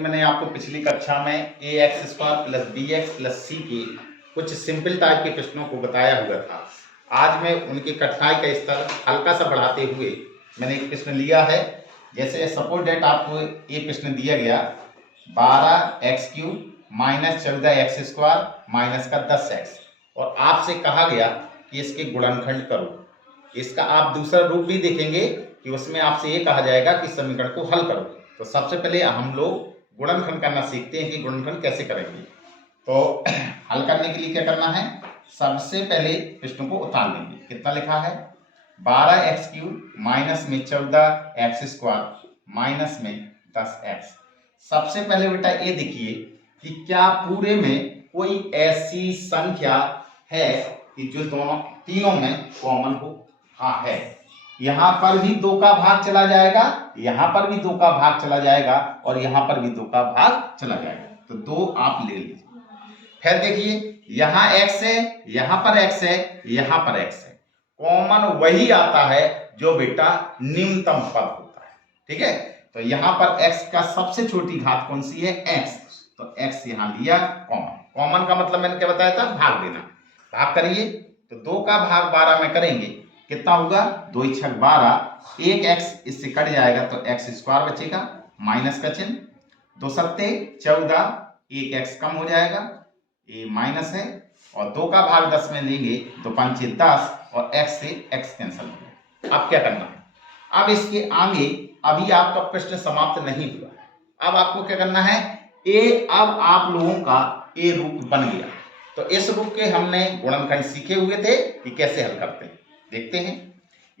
मैंने आपको पिछली कक्षा में A X square plus B X plus C के कुछ सिंपल टाइप के प्रश्नों को बताया हुआ था। आज मैं उनकी कठिनाई का स्तर हल्का सा बढ़ाते हुए मैंने एक प्रश्न लिया है। जैसे सपोज डेट आपको ये प्रश्न दिया गया 12x³ माइनस 14x² माइनस का 10x और आपसे कहा गया कि इसके गुणनखंड करो। इसका आप दूसरा रूप भी देखेंगे कि उसमें आपसे ये कहा जाएगा कि समीकरण को हल करो। तो सबसे पहले हम लोग गुणनखंड करना सीखते हैं कि गुणनखंड कैसे करेंगे। तो हल करने के लिए क्या करना है, सबसे पहले प्रश्न को उतार लेंगे। कितना लिखा है 12x³ माइनस में 14x² माइनस में 10x। सबसे पहले बेटा ये देखिए कि क्या पूरे में कोई ऐसी संख्या है कि जो दोनों तीनों में कॉमन हो। हाँ है, यहां पर भी 2 का भाग चला जाएगा, यहां पर भी 2 का भाग चला जाएगा और यहां पर भी 2 का भाग चला जाएगा। तो 2 आप ले लीजिए। फिर देखिए यहां x है, यहां पर x है, यहां पर x है। कॉमन वही आता है जो बेटा निम्नतम पद होता है। ठीक है, तो यहां पर x का सबसे छोटी घात कौन सी है, x। तो x यहां लिया कॉमन। कॉमन का मतलब मैंने क्या बताया था, भाग देना। भाग करिए तो 2 का भाग 12 में करेंगे, कितना होगा 2 × 6 = 12। एक x इससे कट जाएगा तो x² बचेगा, माइनस का चिन्ह। 2 × 7 = 14, एक x कम हो जाएगा, ये माइनस है। और 2 का भाग 10 में लेंगे तो 5 × 10 और x से x कैंसिल हो गया। अब क्या करना है, अब इसके आगे अभी आपका प्रश्न समाप्त नहीं हुआ है। अब आपको क्या करना है, अब आप लोगों का ए रूप बन गया। तो इस रूप के हमने गुणनखंड सीखे हुए थे कि कैसे हल करते हैं। देखते हैं,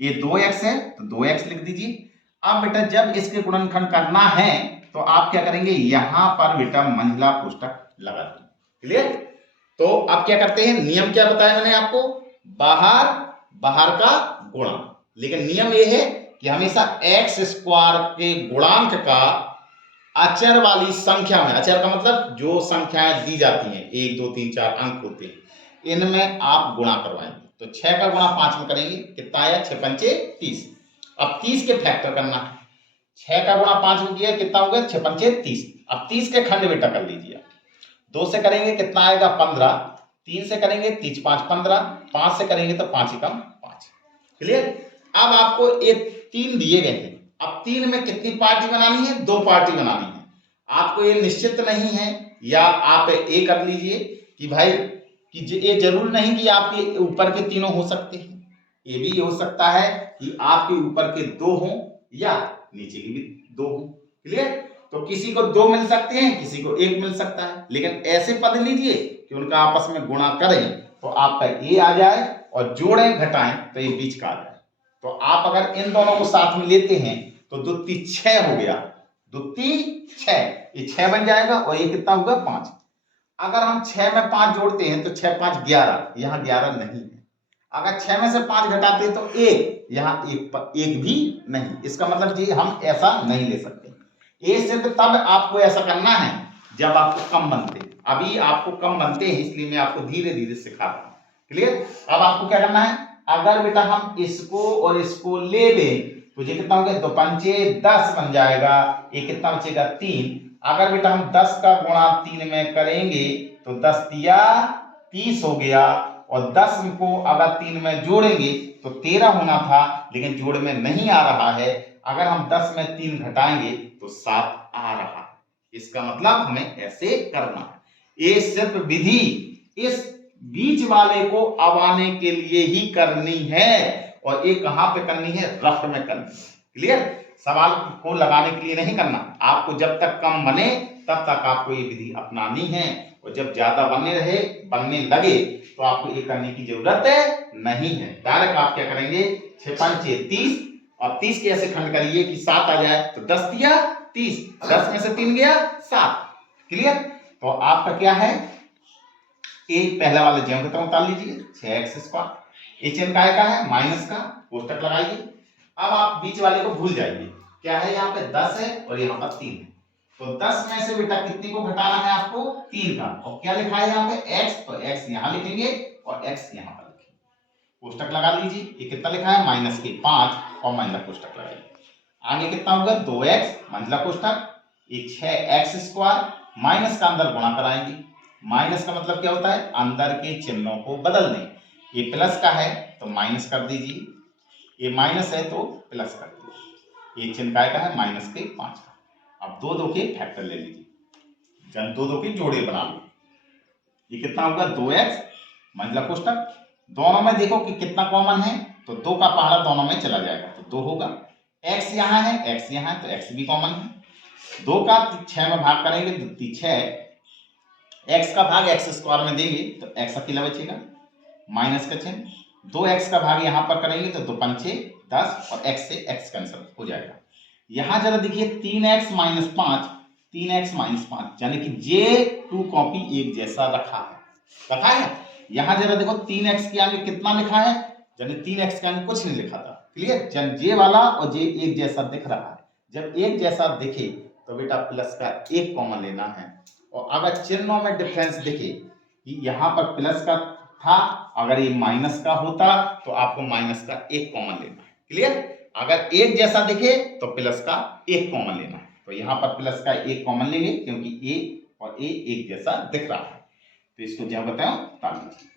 ये 2x है तो 2x लिख दीजिए। अब बेटा जब इसके गुणनखंड करना है तो आप क्या करेंगे, यहां पर बेटा मंझला कोष्ठक लगा देंगे। क्लियर। तो अब क्या करते हैं, नियम क्या बताया मैंने आपको, बाहर बाहर का गुणा। लेकिन नियम यह है कि हमेशा x² के गुणांक का अचर वाली संख्या में, अचर का मतलब जो संख्याएं दी जाती हैं 1 2 3 4 अंक होते हैं, इनमें आप गुणा करवाएंगे। तो 6 का गुणा 5 में करेंगे, कितना आया 6 × 5 = 30। अब 30 के फैक्टर करना है। 6 का गुणा 5 में किया, कितना हो गया 6 × 5 = 30। अब 30 के खंड बेटा कर लीजिए। 2 से करेंगे कितना आएगा 15, 3 से करेंगे 30 × 5 = 15, 5 से करेंगे तो 5 × 5। क्लियर। अब आपको ये 3 दिए गए हैं। अब 3 में कितनी पार्टी बनानी है, 2 पार्टी बनानी है। आपको ये निश्चित नहीं है, या आप ये कर लीजिए कि भाई कि ये जरूर नहीं कि आपके ऊपर के तीनों हो सकते हैं। ये भी हो सकता है कि आपके ऊपर के 2 हों या नीचे के भी 2 हों। क्लियर। तो किसी को 2 मिल सकते हैं, किसी को 1 मिल सकता है। लेकिन ऐसे पद लीजिए कि उनका आपस में गुणा करें तो आपका ये आ जाए और जोड़ें घटाएं तो ये बीच का आ जाए। तो आप अगर इन दोनों को साथ में लेते हैं तो 2 × 3 = 6 हो गया, 2 × 3 = 6, ये 6 बन जाएगा और ये कितना होगा 5। अगर हम 6 में 5 जोड़ते हैं तो 6 × 5 = 11, यहाँ 11 नहीं है। अगर 6 में से 5 घटाते हैं तो 1, यहाँ 1 भी नहीं। इसका मतलब जी हम ऐसा नहीं ले सकते। ये सिर्फ तब आपको ऐसा करना है जब आपको कम बनते हैं। अभी आपको कम बनते हैं, इसलिए मैं आपको धीरे धीरे सिखा रहा हूं। क्लियर। अब आपको क्या करना है, अगर बेटा हम इसको और इसको ले लें तो ये कितना हो गया 2 × 5 = 10 बन जाएगा, ये कितना बचेगा 3। अगर बेटा हम 10 का गुणा 3 में करेंगे तो 10 × 3 = 30 हो गया, और 10 को अगर 3 में जोड़ेंगे तो 13 होना था, लेकिन जोड़ में नहीं आ रहा है। अगर हम 10 में 3 घटाएंगे तो 7 आ रहा है। इसका मतलब हमें ऐसे करना है। ये सिर्फ विधि इस बीच वाले को अब आने के लिए ही करनी है, और ये कहां पे करनी है, रफ में करनी है। क्लियर। सवाल को लगाने के लिए नहीं करना। आपको जब तक कम बने तब तक आपको ये विधि अपनानी है, और जब ज्यादा बनने लगे तो आपको ये करने की जरूरत नहीं है। डायरेक्ट आप क्या करेंगे, 6 × 5 = 30, और 30 के ऐसे खंड करिए कि 7 आ जाए। तो 10 × 30, 10 में से 3 गया 7। क्लियर। तो आपका क्या है, एक पहला वाला ज्यों की तरह उतार लीजिए 6x²। ये चिन्ह काय का है, माइनस का, कोष्ठक लगाइए। अब आप बीच वाले को भूल जाइए, क्या है यहाँ पे 10 है और यहाँ पर 3 है। तो 10 में से बेटा कितनी को घटाना है आपको, 3 का। और क्या लिखा है यहाँ पे x, तो x यहाँ लिखेंगे और x यहाँ पर लिखेंगे। कोष्ठक लगा लीजिए। ये कितना लिखा है -5 और मंझला कोष्ठक लगाइए। आगे कितना होगा 2x मंझला कोष्ठक, ये 6x² माइनस का अंदर गुणा कराएंगे। माइनस का मतलब क्या होता है, अंदर के चिन्हों को बदल दें। ये प्लस का है तो माइनस कर दीजिए, ये माइनस है तो प्लस कर दीजिए। ये चिन्ह का है माइनस के 5 का। अब 2 2 के फैक्टर ले लीजिए, जन 2 2 के जोड़े बना लो। ये कितना होगा 2x मंझला कोष्टक, दोनों में देखो कि कितना कॉमन है, तो 2 का पहाड़ा दोनों में चला जाएगा तो 2 होगा। x यहाँ है, x यहाँ है तो x भी कॉमन है। 2 का 6 में भाग करेंगे तो 6, x का भाग x² में देंगे तो x अकेला बचेगा, माइनस का चिन्ह। 2x का भाग यहाँ पर करेंगे तो 2 पंचे 10 और x से x कैंसिल हो जाएगा। यहाँ जरा देखिए 3x माइनस 5, 3x माइनस 5 यानी कि J2 कॉपी एक जैसा रखा है। यहाँ जरा देखो 3x के आगे कितना लिखा है, यानी 3x के आगे कुछ नहीं लिखा था। क्लियर, जब J वाला और J एक जैसा दिख रहा है, जब एक जैसा दिखे तो बेटा प्लस का 1 कॉमन लेना है। और अगर चिन्हों में डिफरेंस दिखे कि यहाँ पर प्लस का था, अगर ये माइनस का होता तो आपको माइनस का 1 कॉमन लेना है। क्लियर, अगर एक जैसा दिखे तो प्लस का 1 कॉमन लेना है। तो यहाँ पर प्लस का 1 कॉमन लेंगे क्योंकि a और a एक जैसा दिख रहा है, तो इसको जहां बताओ ताली।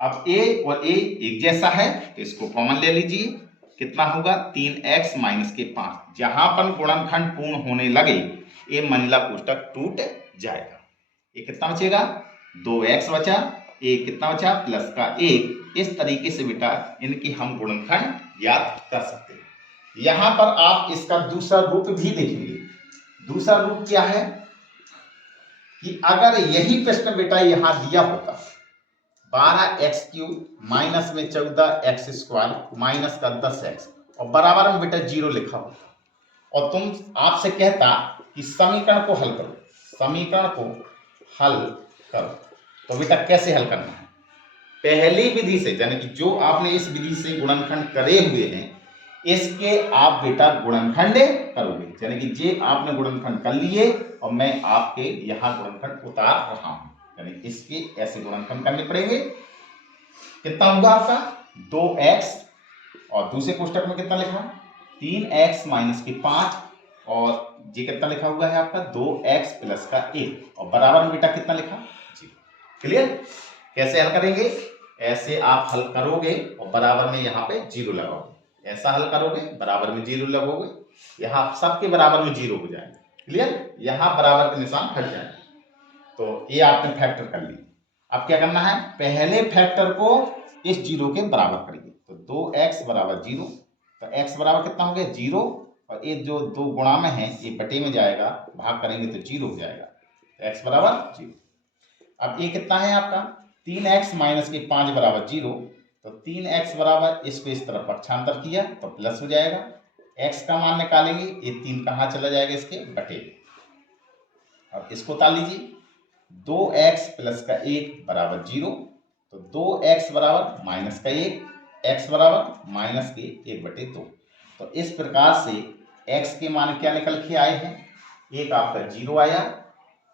अब a और a एक जैसा है तो इसको कॉमन ले लीजिए, कितना होगा 3x माइनस के 5। जहां पर गुणनखंड पूर्ण होने लगे ये मंझला कोष्टक टूट जाएगा। ये कितना बचेगा 2x बचा, a कितना बचा प्लस का 1। इस तरीके से बेटा इनकी हम गुणनखंड ज्ञात कर सकते हैं। यहां पर आप इसका दूसरा रूप भी देखेंगे। दूसरा रूप क्या है कि अगर यही प्रश्न बेटा यहां दिया होता 12x³ माइनस में 14x² माइनस का 10x और बराबर में बेटा 0 लिखा होता और तुम आपसे कहता कि समीकरण को हल करो, समीकरण को हल करो, तो बेटा कैसे हल करना है, पहली विधि से, यानी कि जो आपने इस विधि से गुणनखंड करे हुए हैं इसके आप बेटा गुणनखंड करोगे। यानी कि जे आपने गुणनखंड कर लिए और मैं आपके यहाँ गुणनखंड उतार रहा हूं, यानी इसके ऐसे गुणनखंड करने पड़ेंगे। कितना होगा आपका 2x और दूसरे कोष्टक में कितना लिखा 3x माइनस के 5 और ये कितना लिखा हुआ है आपका 2x प्लस का 1 और बराबर में बेटा कितना लिखा 0। क्लियर, कैसे हल करेंगे, ऐसे आप हल करोगे और बराबर में यहाँ पे 0 लगाओगे, ऐसा हल करोगे बराबर में 0 लगोगे, यहाँ सबके बराबर में 0 हो जाएगा। क्लियर, यहाँ बराबर का निशान हट जाएगा। तो ये आपने फैक्टर कर लिया। अब क्या करना है, पहले फैक्टर को इस 0 के बराबर करिए, तो 2x बराबर 0, तो x बराबर कितना हो गया 0 और ये जो 2 गुणा में है ये बटे में जाएगा, भाग करेंगे तो 0 हो जाएगा, तो x बराबर 0। अब ये कितना है आपका 3x माइनस के 5 बराबर 0, तो 3x बराबर इसको इस तरफ पक्षांतर किया तो प्लस हो जाएगा, x का मान निकालेंगे, ये 3 कहाँ चला जाएगा इसके बटे। अब इसको उतार लीजिए, 2x प्लस का 1 बराबर 0, तो 2x बराबर माइनस का 1, x बराबर माइनस के 1 बटे 2। तो इस प्रकार से x के मान क्या निकल के आए हैं, एक आपका 0 आया,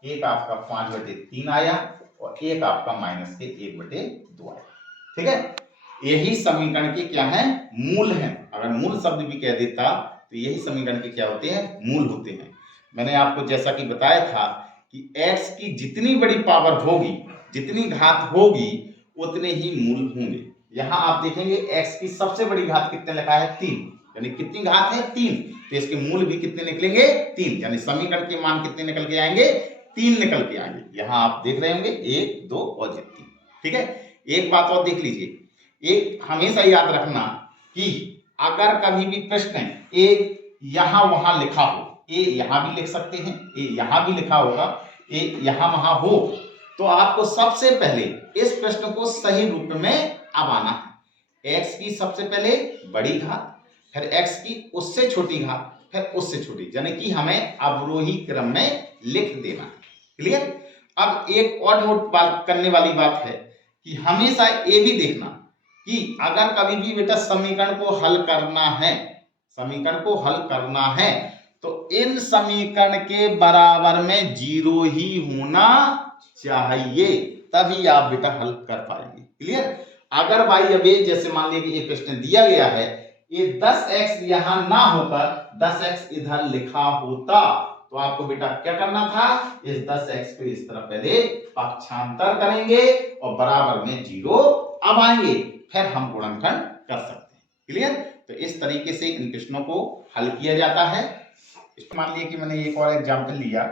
एक आपका 5 बटे 3 आया और एक आपका माइनस के 1 बटे 2 आया। ठीक है, यही समीकरण के क्या है मूल हैं। अगर मूल शब्द भी कह देता तो यही समीकरण के क्या होते हैं मूल होते हैं। मैंने आपको जैसा कि बताया था कि x की जितनी बड़ी पावर होगी, जितनी घात होगी उतने ही मूल होंगे। यहाँ आप देखेंगे x की सबसे बड़ी घात कितने लिखा है 3, यानी कितनी घात है 3, तो इसके मूल भी कितने निकलेंगे 3, यानी समीकरण के मान कितने निकल के आएंगे 3 निकल के आएंगे। यहाँ आप देख रहे होंगे 1 2 और 3। ठीक है, एक बात और देख लीजिए, एक हमेशा याद रखना कि अगर कभी भी प्रश्न ए यहाँ वहां लिखा हो, ए यहाँ भी लिख सकते हैं, ए यहाँ भी लिखा होगा, ए यहाँ वहां हो, तो आपको सबसे पहले इस प्रश्न को सही रूप में अब आना है। x की सबसे पहले बड़ी घात, फिर x की उससे छोटी घात, फिर उससे छोटी, यानी कि हमें अवरोही क्रम में लिख देना है। क्लियर, अब एक और नोट करने वाली बात है कि हमेशा ये भी देखना कि अगर कभी भी बेटा समीकरण को हल करना है, समीकरण को हल करना है तो इन समीकरण के बराबर में 0 ही होना चाहिए, तभी आप बेटा हल कर पाएंगे। क्लियर, अगर भाई अभी जैसे मान लीजिए ये प्रश्न दिया गया है ये 10x यहाँ ना होकर 10x इधर लिखा होता तो आपको बेटा क्या करना था, इस 10x को इस तरफ पहले पक्षांतर करेंगे और बराबर में 0 अब आएंगे, फिर हम गुणनखंड कर सकते हैं। क्लियर? तो इस तरीके से इन प्रश्नों को हल किया जाता है। मान लिया कि मैंने एक और एग्जाम्पल लिया,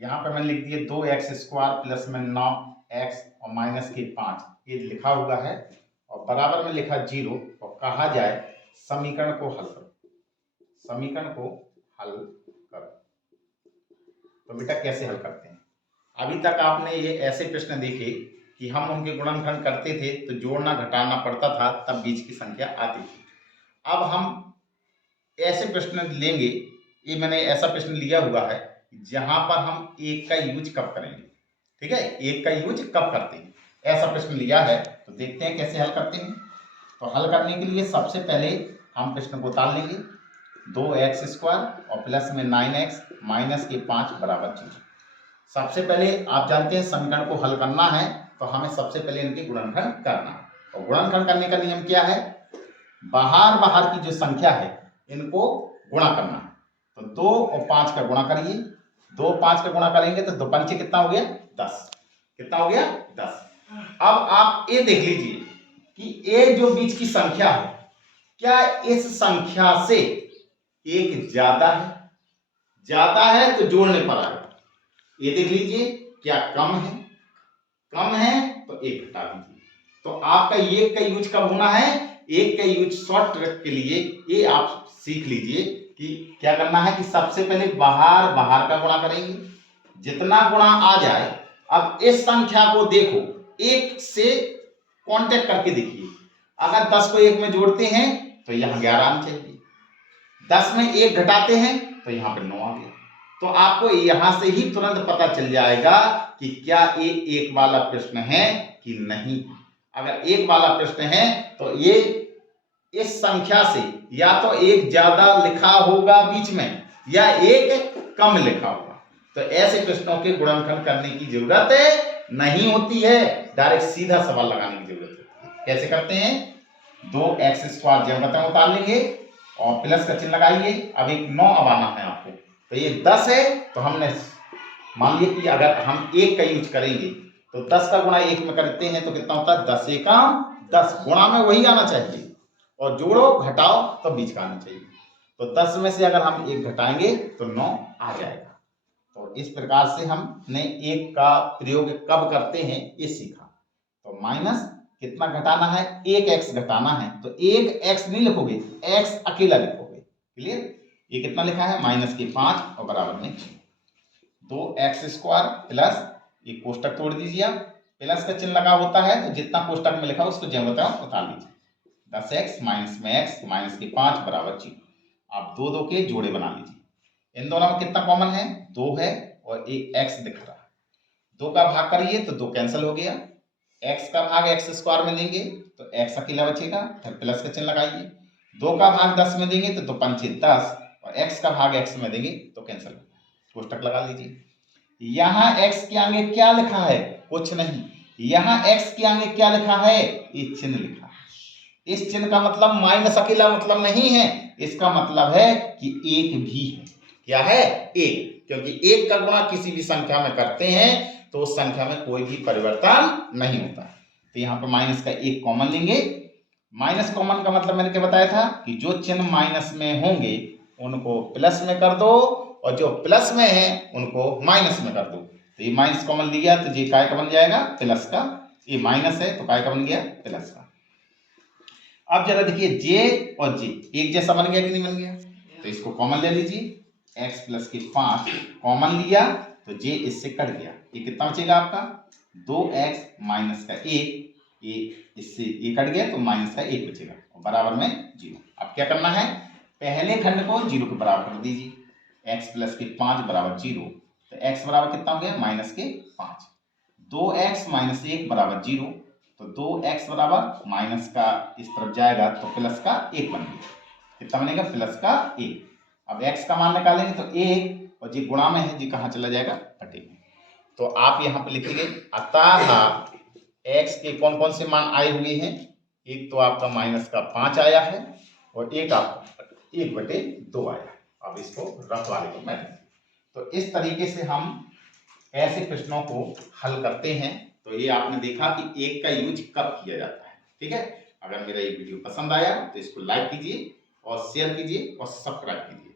यहाँ पर मैंने लिख दिया 2x² प्लस में 9x और माइनस के 5 ये लिखा हुआ है और बराबर में लिखा 0 और कहा जाए समीकरण को हल करो, समीकरण को हल करो। तो बेटा कैसे हल करते हैं? अभी तक आपने ये ऐसे प्रश्न देखे कि हम उनके गुणनखंड करते थे तो जोड़ना घटाना पड़ता था, तब बीच की संख्या आती थी। अब हम ऐसे प्रश्न लेंगे, ये मैंने ऐसा प्रश्न लिया हुआ है जहां पर हम एक का यूज कब करेंगे, ठीक है, एक का यूज कब करते हैं, ऐसा प्रश्न लिया है। तो देखते हैं कैसे हल करते हैं। तो हल करने के लिए सबसे पहले हम प्रश्न को उतार लेंगे, 2x² और प्लस में 9x माइनस के 5 बराबर 0। सबसे पहले आप जानते हैं समीकरण को हल करना है तो हमें सबसे पहले इनके गुणनखंड करना है। और गुणनखंड करने का नियम क्या है, बाहर की जो संख्या है इनको गुणा करना है। तो 2 और 5 का गुणा करिए, 2 और 5 का गुणा करेंगे तो 2 पंचे कितना हो गया 10, कितना हो गया 10। अब आप ये देख लीजिए कि ये जो बीच की संख्या है क्या इस संख्या से एक ज्यादा है तो जोड़ने पर आएगा, ये देख लीजिए क्या कम है तो एक घटा दीजिए। तो आपका एक का यूज कब होना है, एक का यूज शॉर्ट ट्रिक के लिए ये आप सीख लीजिए कि क्या करना है कि सबसे पहले बाहर का गुणा करेंगे, जितना गुणा आ जाए। अब इस संख्या को देखो, एक से कांटेक्ट करके देखिए, अगर 10 को 1 में जोड़ते हैं तो यहाँ 11 आना चाहिए, 10 में 1 घटाते हैं तो यहाँ पे 9 आ गया। तो आपको यहां से ही तुरंत पता चल जाएगा कि क्या ये एक वाला प्रश्न है कि नहीं। अगर एक वाला प्रश्न है तो ये इस संख्या से या तो एक ज्यादा लिखा होगा बीच में या एक कम लिखा होगा। तो ऐसे प्रश्नों के गुणनखंड करने की जरूरत नहीं होती है, डायरेक्ट सीधा सवाल लगाने की जरूरत होती है। कैसे करते हैं, 2x² जब उतार लेंगे और प्लस का चिन्ह लगाइए। अब एक 9 अब आना है आपको, तो ये 10 है तो हमने मान लिया कि अगर हम 1 का यूज करेंगे तो 10 का गुणा 1 में करते हैं तो कितना होता है 10 एकम 10, गुणा में वही आना चाहिए और जोड़ो घटाओ तो बीच का आना चाहिए। तो 10 में से अगर हम 1 घटाएंगे तो 9 आ जाएगा। तो इस प्रकार से हमने 1 का प्रयोग कब करते हैं ये सीखा। तो माइनस कितना घटाना है, 1x घटाना है तो 1x नहीं लिखोगे, x अकेला लिखोगे। क्लियर? ये कितना लिखा है माइनस के 5 और बराबर में 2x² प्लस ये कोष्टक तोड़ दीजिए, आप प्लस का चिन्ह लगा होता है तो जितना कोष्टक में लिखा उसको जब बताओ उतार लीजिए। 10x माइनस में x माइनस के 5 बराबर 0। आप दो के जोड़े बना लीजिए। इन दोनों में कितना कॉमन है, 2 है और एक x दिख रहा है। 2 का भाग करिए तो 2 कैंसिल हो गया, x का भाग x² में देंगे तो x अकेला बचेगा, फिर प्लस का चिन्ह लगाइए। 2 का भाग 10 में देंगे तो 2 पंचे 10 और x का भाग x में देंगे तो कैंसिल हो गया, कोष्टक लगा लीजिए। यहाँ x के आगे क्या लिखा है, कुछ नहीं। यहाँ x के आगे क्या लिखा है, ये चिन्ह लिखा है। इस चिन्ह का मतलब माइनस अकेला मतलब नहीं है, इसका मतलब है कि एक भी है। क्या है, एक, क्योंकि एक का गुणा किसी भी संख्या में करते हैं तो उस संख्या में कोई भी परिवर्तन नहीं होता। तो यहाँ पर माइनस का एक कॉमन लेंगे। माइनस कॉमन का मतलब मैंने क्या बताया था कि जो चिन्ह माइनस में होंगे उनको प्लस में कर दो और जो प्लस में है उनको माइनस में कर दो। तो ये माइनस कॉमन लिया तो ये काय का बन जाएगा प्लस का, ये माइनस है तो काय का बन गया प्लस का। अब जरा देखिए जे और जे एक जैसा बन गया कि नहीं बन गया, तो इसको कॉमन ले लीजिए। x प्लस के 5 कॉमन लिया तो जे इससे कट गया, ये कितना बचेगा आपका 2x माइनस का 1, ये इससे ये कट गया तो माइनस का 1 बचेगा और बराबर में 0। अब क्या करना है, पहले खंड को 0 के बराबर कर दीजिए, x प्लस के 5 बराबर 0। तो x बराबर कितना हो गया माइनस के 5, 2x माइनस 1 बराबर 0। तो 2x बराबर माइनस का इस तरफ जाएगा तो प्लस का 1 बन गया, कितना बनेगा प्लस का 1। अब x का मान निकालेंगे तो 1 और जी गुणा में है जी कहाँ चला जाएगा घटे में। तो आप यहाँ पे लिखेंगे अतः x के कौन कौन से मान आए हुए हैं, एक तो आपका माइनस का 5 आया है, और एक आपका 1/2 आया। अब इसको रफ वाले को मैं, तो इस तरीके से हम ऐसे प्रश्नों को हल करते हैं। तो ये आपने देखा कि एक का यूज कब किया जाता है। ठीक है, अगर मेरा ये वीडियो पसंद आया तो इसको लाइक कीजिए और शेयर कीजिए और सब्सक्राइब कीजिए।